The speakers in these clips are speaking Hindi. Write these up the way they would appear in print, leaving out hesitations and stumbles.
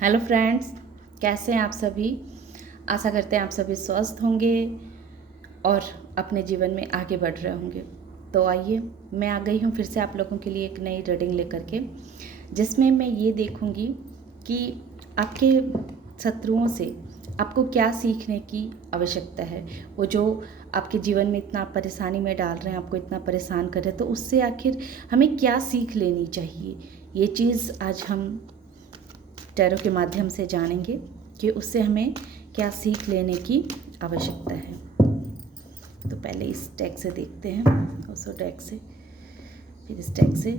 हेलो फ्रेंड्स, कैसे हैं आप सभी। आशा करते हैं आप सभी स्वस्थ होंगे और अपने जीवन में आगे बढ़ रहे होंगे। तो आइए, मैं आ गई हूँ फिर से आप लोगों के लिए एक नई रीडिंग लेकर के, जिसमें मैं ये देखूँगी कि आपके शत्रुओं से आपको क्या सीखने की आवश्यकता है। वो जो आपके जीवन में इतना परेशानी में डाल रहे हैं, आपको इतना परेशान कर रहे हैं, तो उससे आखिर हमें क्या सीख लेनी चाहिए, ये चीज़ आज हम टैरो के माध्यम से जानेंगे कि उससे हमें क्या सीख लेने की आवश्यकता है। तो पहले इस टैग से देखते हैं, उस टैग से, फिर इस टैग से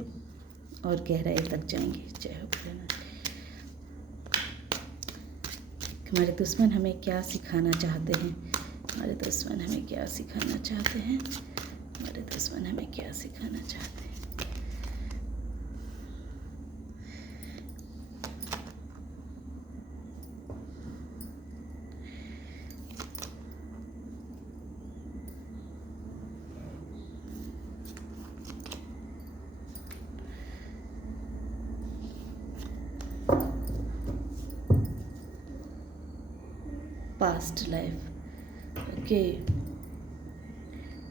और गहराई तक जाएंगे। जय हो भोलेनाथ। हमारे दुश्मन हमें क्या सिखाना चाहते हैं, हमारे दुश्मन हमें क्या सिखाना चाहते हैं, हमारे दुश्मन हमें क्या सिखाना चाहते हैं। Past life, okay.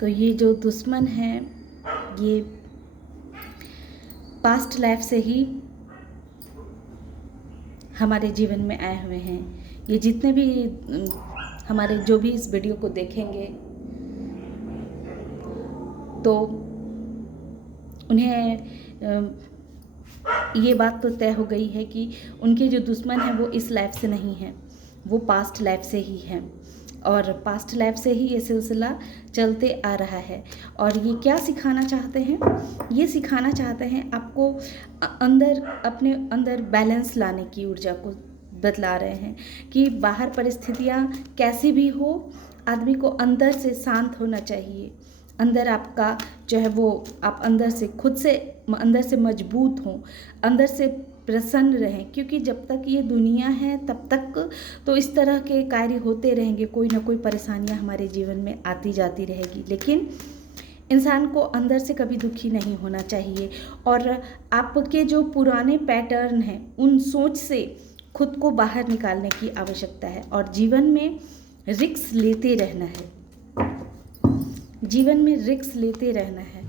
तो ये जो दुश्मन है, ये पास्ट लाइफ से ही हमारे जीवन में आए हुए हैं। ये जितने भी हमारे जो भी इस वीडियो को देखेंगे, तो उन्हें ये बात तो तय हो गई है कि उनके जो दुश्मन हैं वो इस लाइफ से नहीं हैं, वो पास्ट लाइफ से ही हैं। और पास्ट लाइफ से ही ये सिलसिला चलते आ रहा है। और ये क्या सिखाना चाहते हैं, ये सिखाना चाहते हैं आपको अंदर, अपने अंदर बैलेंस लाने की ऊर्जा को बतला रहे हैं कि बाहर परिस्थितियाँ कैसी भी हो, आदमी को अंदर से शांत होना चाहिए। अंदर आपका जो है वो, आप अंदर से खुद से, अंदर से मजबूत हों, अंदर से प्रसन्न रहें, क्योंकि जब तक ये दुनिया है तब तक तो इस तरह के कार्य होते रहेंगे, कोई ना कोई परेशानियां हमारे जीवन में आती जाती रहेगी। लेकिन इंसान को अंदर से कभी दुखी नहीं होना चाहिए। और आपके जो पुराने पैटर्न हैं, उन सोच से खुद को बाहर निकालने की आवश्यकता है। और जीवन में रिस्क लेते रहना है, जीवन में रिस्क लेते रहना है।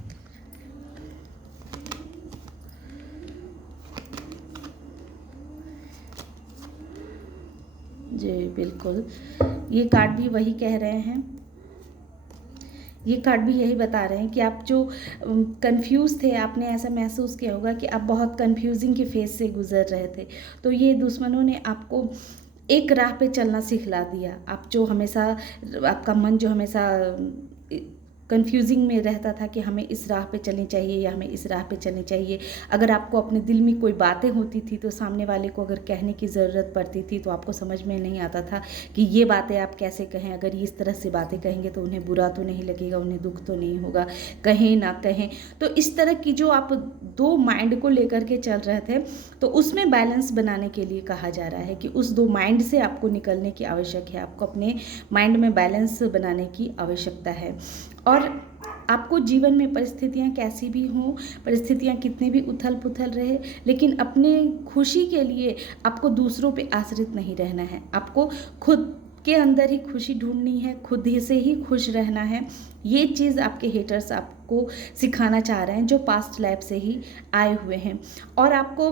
जी बिल्कुल, ये कार्ड भी वही कह रहे हैं, ये कार्ड भी यही बता रहे हैं कि आप जो कंफ्यूज थे, आपने ऐसा महसूस किया होगा कि आप बहुत कंफ्यूजिंग के फेज से गुजर रहे थे। तो ये दुश्मनों ने आपको एक राह पे चलना सिखला दिया। आप जो हमेशा, आपका मन जो हमेशा कंफ्यूजिंग में रहता था कि हमें इस राह पे चलनी चाहिए या हमें इस राह पे चलनी चाहिए। अगर आपको अपने दिल में कोई बातें होती थी तो सामने वाले को अगर कहने की ज़रूरत पड़ती थी तो आपको समझ में नहीं आता था कि ये बातें आप कैसे कहें। अगर इस तरह से बातें कहेंगे तो उन्हें बुरा तो नहीं लगेगा, उन्हें दुख तो नहीं होगा, कहें ना कहें। तो इस तरह की जो आप दो माइंड को लेकर के चल रहे थे, तो उसमें बैलेंस बनाने के लिए कहा जा रहा है कि उस दो माइंड से आपको निकलने की आवश्यक है। आपको अपने माइंड में बैलेंस बनाने की आवश्यकता है। और आपको जीवन में परिस्थितियाँ कैसी भी हों, परिस्थितियाँ कितने भी उथल पुथल रहे, लेकिन अपने खुशी के लिए आपको दूसरों पे आश्रित नहीं रहना है। आपको खुद के अंदर ही खुशी ढूंढनी है, खुद ही से ही खुश रहना है। ये चीज़ आपके हेटर्स आपको सिखाना चाह रहे हैं, जो पास्ट लाइफ से ही आए हुए हैं। और आपको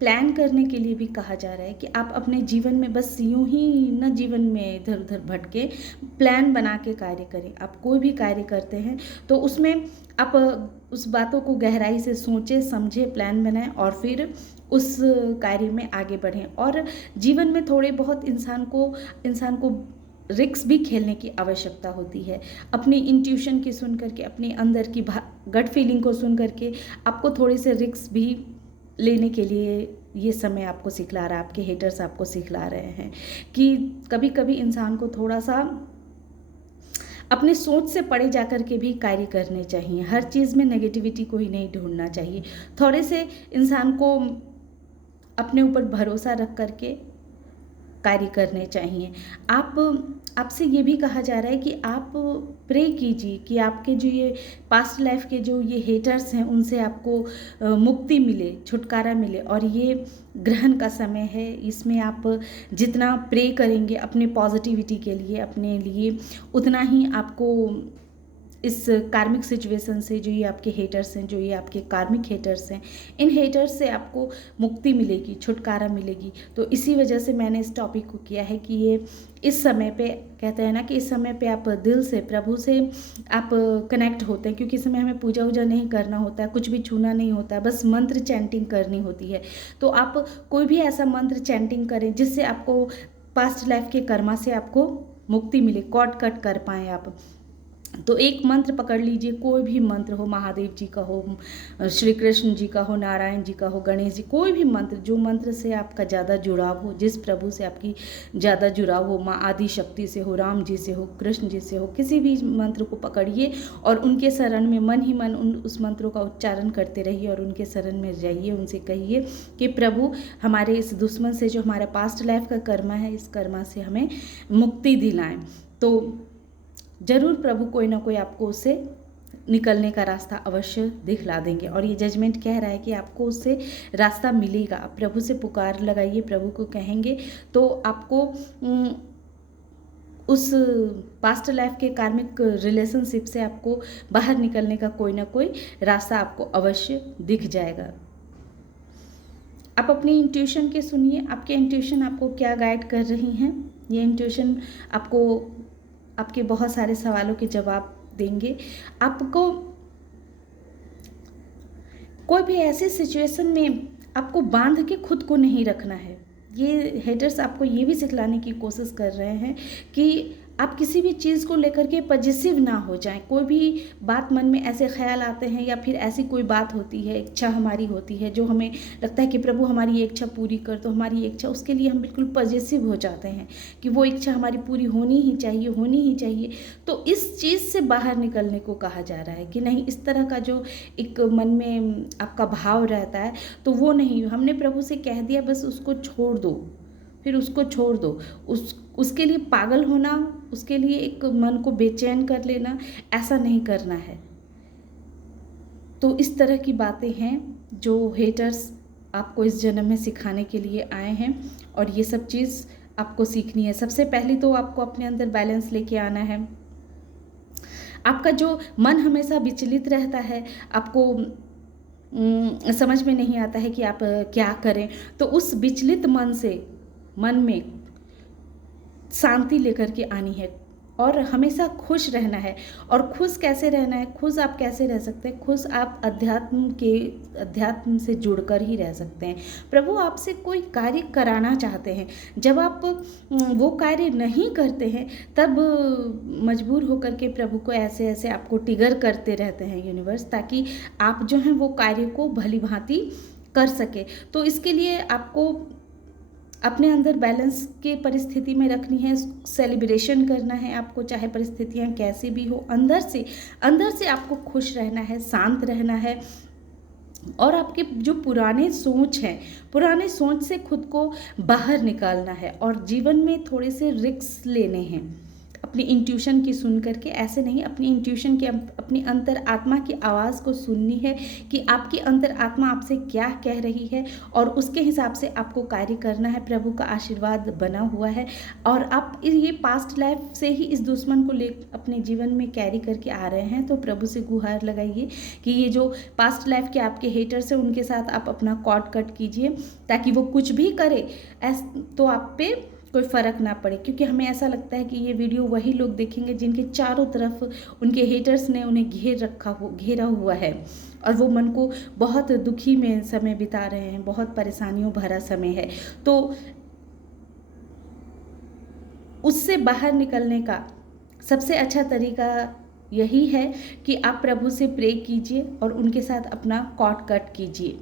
प्लान करने के लिए भी कहा जा रहा है कि आप अपने जीवन में बस यूं ही न जीवन में इधर उधर भटके, प्लान बना के कार्य करें। आप कोई भी कार्य करते हैं तो उसमें आप उस बातों को गहराई से सोचें, समझें, प्लान बनाएं और फिर उस कार्य में आगे बढ़ें। और जीवन में थोड़े बहुत इंसान को रिक्स भी खेलने की आवश्यकता होती है। अपनी इंट्यूशन की सुन करके, अपने अंदर की गट फीलिंग को सुन करके आपको थोड़े से रिक्स भी लेने के लिए ये समय आपको सिखला रहा है। आपके हेटर्स आपको सिखला रहे हैं कि कभी कभी इंसान को थोड़ा सा अपने सोच से परे जा कर के भी कार्य करने चाहिए। हर चीज़ में नेगेटिविटी को ही नहीं ढूंढना चाहिए। थोड़े से इंसान को अपने ऊपर भरोसा रख करके कार्य करने चाहिए। आपसे ये भी कहा जा रहा है कि आप प्रे कीजिए कि आपके जो ये पास्ट लाइफ के जो ये हेटर्स हैं उनसे आपको मुक्ति मिले, छुटकारा मिले। और ये ग्रहण का समय है, इसमें आप जितना प्रे करेंगे अपने पॉजिटिविटी के लिए, अपने लिए, उतना ही आपको इस कार्मिक सिचुएशन से, जो ये आपके हेटर्स हैं, जो ये आपके कार्मिक हेटर्स हैं, इन हेटर्स से आपको मुक्ति मिलेगी, छुटकारा मिलेगी। तो इसी वजह से मैंने इस टॉपिक को किया है कि ये इस समय पे, कहते हैं ना कि इस समय पे आप दिल से प्रभु से आप कनेक्ट होते हैं, क्योंकि इस समय हमें पूजा वूजा नहीं करना होता है, कुछ भी छूना नहीं होता है, बस मंत्र चैंटिंग करनी होती है। तो आप कोई भी ऐसा मंत्र चैंटिंग करें जिससे आपको पास्ट लाइफ के कर्मा से आपको मुक्ति मिले, कॉट कट कर पाएँ आप। तो एक मंत्र पकड़ लीजिए, कोई भी मंत्र हो, महादेव जी का हो, श्री कृष्ण जी का हो, नारायण जी का हो, गणेश जी, कोई भी मंत्र, जो मंत्र से आपका ज़्यादा जुड़ाव हो, जिस प्रभु से आपकी ज़्यादा जुड़ाव हो, माँ आदि शक्ति से हो, राम जी से हो, कृष्ण जी से हो, किसी भी मंत्र को पकड़िए और उनके शरण में मन ही मन उस मंत्रों का उच्चारण करते रहिए और उनके शरण में जाइए। उनसे कहिए कि प्रभु हमारे इस दुश्मन से, जो हमारा पास्ट लाइफ का कर्मा है, इस कर्मा से हमें मुक्ति दिलाएं। तो ज़रूर प्रभु कोई ना कोई आपको उससे निकलने का रास्ता अवश्य दिखला देंगे। और ये जजमेंट कह रहा है कि आपको उससे रास्ता मिलेगा। आप प्रभु से पुकार लगाइए, प्रभु को कहेंगे तो आपको उस पास्ट लाइफ के कार्मिक रिलेशनशिप से आपको बाहर निकलने का कोई ना कोई रास्ता आपको अवश्य दिख जाएगा। आप अपनी इंट्यूशन के सुनिए, आपके इंट्यूशन आपको क्या गाइड कर रही हैं। ये इंट्यूशन आपको आपके बहुत सारे सवालों के जवाब देंगे। आपको कोई भी ऐसी सिचुएशन में आपको बांध के खुद को नहीं रखना है। ये हेटर्स आपको ये भी सिखलाने की कोशिश कर रहे हैं कि आप किसी भी चीज़ को लेकर के पॉजिटिव ना हो जाएं। कोई भी बात मन में ऐसे ख्याल आते हैं या फिर ऐसी कोई बात होती है, इच्छा हमारी होती है, जो हमें लगता है कि प्रभु हमारी ये इच्छा पूरी कर दो, हमारी ये इच्छा, उसके लिए हम बिल्कुल पॉजिटिव हो जाते हैं कि वो इच्छा हमारी पूरी होनी ही चाहिए, होनी ही चाहिए। तो इस चीज़ से बाहर निकलने को कहा जा रहा है कि नहीं, इस तरह का जो एक मन में आपका भाव रहता है तो वो नहीं, हमने प्रभु से कह दिया बस उसको छोड़ दो, फिर उसको छोड़ दो। उसके लिए पागल होना, उसके लिए एक मन को बेचैन कर लेना, ऐसा नहीं करना है। तो इस तरह की बातें हैं जो हेटर्स आपको इस जन्म में सिखाने के लिए आए हैं और ये सब चीज़ आपको सीखनी है। सबसे पहले तो आपको अपने अंदर बैलेंस लेके आना है। आपका जो मन हमेशा विचलित रहता है, आपको समझ में नहीं आता है कि आप क्या करें, तो उस विचलित मन में शांति लेकर के आनी है और हमेशा खुश रहना है। और खुश कैसे रहना है, खुश आप कैसे रह सकते हैं, खुश आप अध्यात्म से जुड़कर ही रह सकते हैं। प्रभु आपसे कोई कार्य कराना चाहते हैं, जब आप वो कार्य नहीं करते हैं तब मजबूर होकर के प्रभु को ऐसे ऐसे आपको ट्रिगर करते रहते हैं यूनिवर्स, ताकि आप जो हैं वो कार्य को भली भांति कर सके। तो इसके लिए आपको अपने अंदर बैलेंस के परिस्थिति में रखनी है, सेलिब्रेशन करना है आपको, चाहे परिस्थितियाँ कैसी भी हो। अंदर से आपको खुश रहना है, शांत रहना है और आपके जो पुराने सोच से खुद को बाहर निकालना है और जीवन में थोड़े से रिस्क लेने हैं। अपनी इंट्यूशन की सुन करके, ऐसे नहीं, अपनी इंट्यूशन की, अपनी अंतर आत्मा की आवाज़ को सुननी है कि आपकी अंतर आत्मा आपसे क्या कह रही है और उसके हिसाब से आपको कार्य करना है। प्रभु का आशीर्वाद बना हुआ है और आप ये पास्ट लाइफ से ही इस दुश्मन को ले अपने जीवन में कैरी करके आ रहे हैं। तो प्रभु से गुहार लगाइए कि ये जो पास्ट लाइफ के आपके हेटर्स हैं उनके साथ आप अपना कॉर्ड कट कीजिए, ताकि वो कुछ भी करे तो आप पे कोई फ़र्क ना पड़े। क्योंकि हमें ऐसा लगता है कि ये वीडियो वही लोग देखेंगे जिनके चारों तरफ उनके हेटर्स ने उन्हें घेरा हुआ है और वो मन को बहुत दुखी में समय बिता रहे हैं, बहुत परेशानियों भरा समय है। तो उससे बाहर निकलने का सबसे अच्छा तरीका यही है कि आप प्रभु से प्रे कीजिए और उनके साथ अपना कॉर्ड कट कीजिए।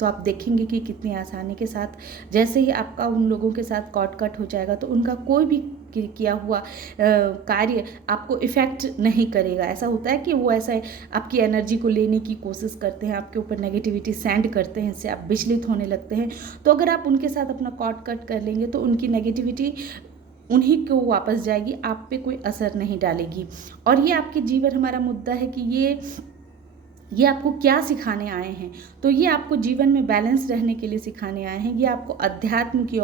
तो आप देखेंगे कि कितनी आसानी के साथ जैसे ही आपका उन लोगों के साथ कॉट कट हो जाएगा तो उनका कोई भी किया हुआ कार्य आपको इफ़ेक्ट नहीं करेगा। ऐसा होता है कि वो ऐसा आपकी एनर्जी को लेने की कोशिश करते हैं, आपके ऊपर नेगेटिविटी सेंड करते हैं, इससे आप विचलित होने लगते हैं। तो अगर आप उनके साथ अपना कॉट कट कर लेंगे तो उनकी नेगेटिविटी उन्हीं को वापस जाएगी, आप पे कोई असर नहीं डालेगी। और ये आपके जीवन हमारा मुद्दा है कि ये आपको क्या सिखाने आए हैं। तो ये आपको जीवन में बैलेंस रहने के लिए सिखाने आए हैं। ये आपको अध्यात्म की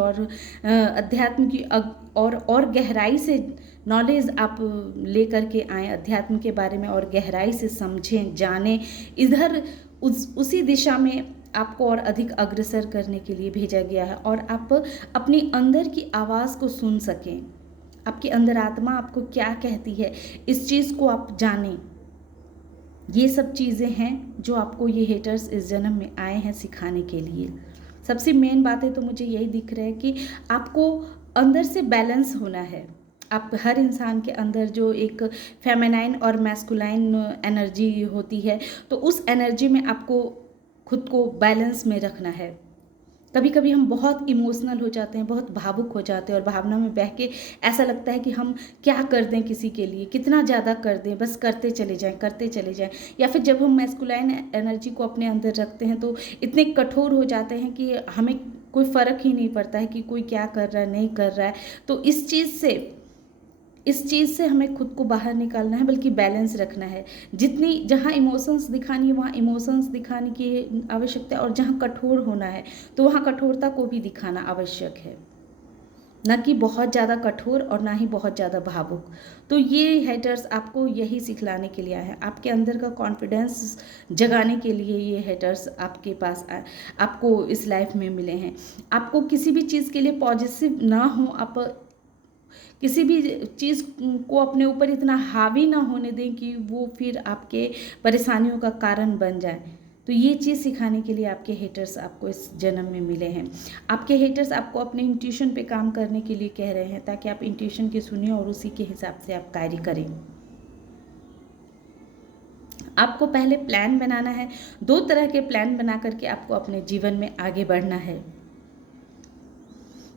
और गहराई से नॉलेज आप लेकर के आए, अध्यात्म के बारे में और गहराई से समझें, जानें, इधर उसी दिशा में आपको और अधिक अग्रसर करने के लिए भेजा गया है और आप अपनी अंदर की आवाज़ को सुन सकें। आपकी अंदर आत्मा आपको क्या कहती है, इस चीज़ को आप जानें। ये सब चीज़ें हैं जो आपको ये हेटर्स इस जन्म में आए हैं सिखाने के लिए। सबसे मेन बातें तो मुझे यही दिख रहा है कि आपको अंदर से बैलेंस होना है। आप हर इंसान के अंदर जो एक फेमिनाइन और मैस्कुलाइन एनर्जी होती है, तो उस एनर्जी में आपको खुद को बैलेंस में रखना है। कभी कभी हम बहुत इमोशनल हो जाते हैं, बहुत भावुक हो जाते हैं और भावना में बह के ऐसा लगता है कि हम क्या कर दें किसी के लिए, कितना ज़्यादा कर दें, बस करते चले जाएं। या फिर जब हम मैस्कुलाइन एनर्जी को अपने अंदर रखते हैं तो इतने कठोर हो जाते हैं कि हमें कोई फ़र्क ही नहीं पड़ता है कि कोई क्या कर रहा है नहीं कर रहा है। तो इस चीज़ से हमें खुद को बाहर निकालना है, बल्कि बैलेंस रखना है। जहाँ इमोशंस दिखानी है वहाँ इमोशंस दिखाने की आवश्यकता है और जहाँ कठोर होना है तो वहाँ कठोरता को भी दिखाना आवश्यक है, न कि बहुत ज़्यादा कठोर और ना ही बहुत ज़्यादा भावुक। तो ये हेटर्स आपको यही सिखलाने के लिए आए हैं, आपके अंदर का कॉन्फिडेंस जगाने के लिए ये हेटर्स आपके पास आपको इस लाइफ में मिले हैं। आपको किसी भी चीज़ के लिए पॉजिटिव ना हो, आप किसी भी चीज़ को अपने ऊपर इतना हावी ना होने दें कि वो फिर आपके परेशानियों का कारण बन जाए। तो ये चीज़ सिखाने के लिए आपके हेटर्स आपको इस जन्म में मिले हैं। आपके हेटर्स आपको अपने इंट्यूशन पे काम करने के लिए कह रहे हैं, ताकि आप इंट्यूशन की सुनिए और उसी के हिसाब से आप कार्य करें। आपको पहले प्लान बनाना है, 2 तरह के प्लान बना करके आपको अपने जीवन में आगे बढ़ना है।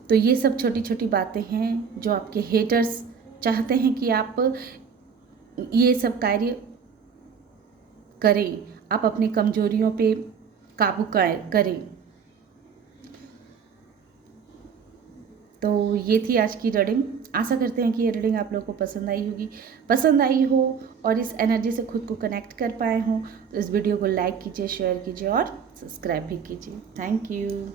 तो ये सब छोटी छोटी बातें हैं जो आपके हेटर्स चाहते हैं कि आप ये सब कार्य करें, आप अपनी कमजोरियों पे काबू करें। तो ये थी आज की रीडिंग। आशा करते हैं कि ये रीडिंग आप लोगों को पसंद आई हो और इस एनर्जी से खुद को कनेक्ट कर पाए हों। तो इस वीडियो को लाइक कीजिए, शेयर कीजिए और सब्सक्राइब भी कीजिए। Thank you.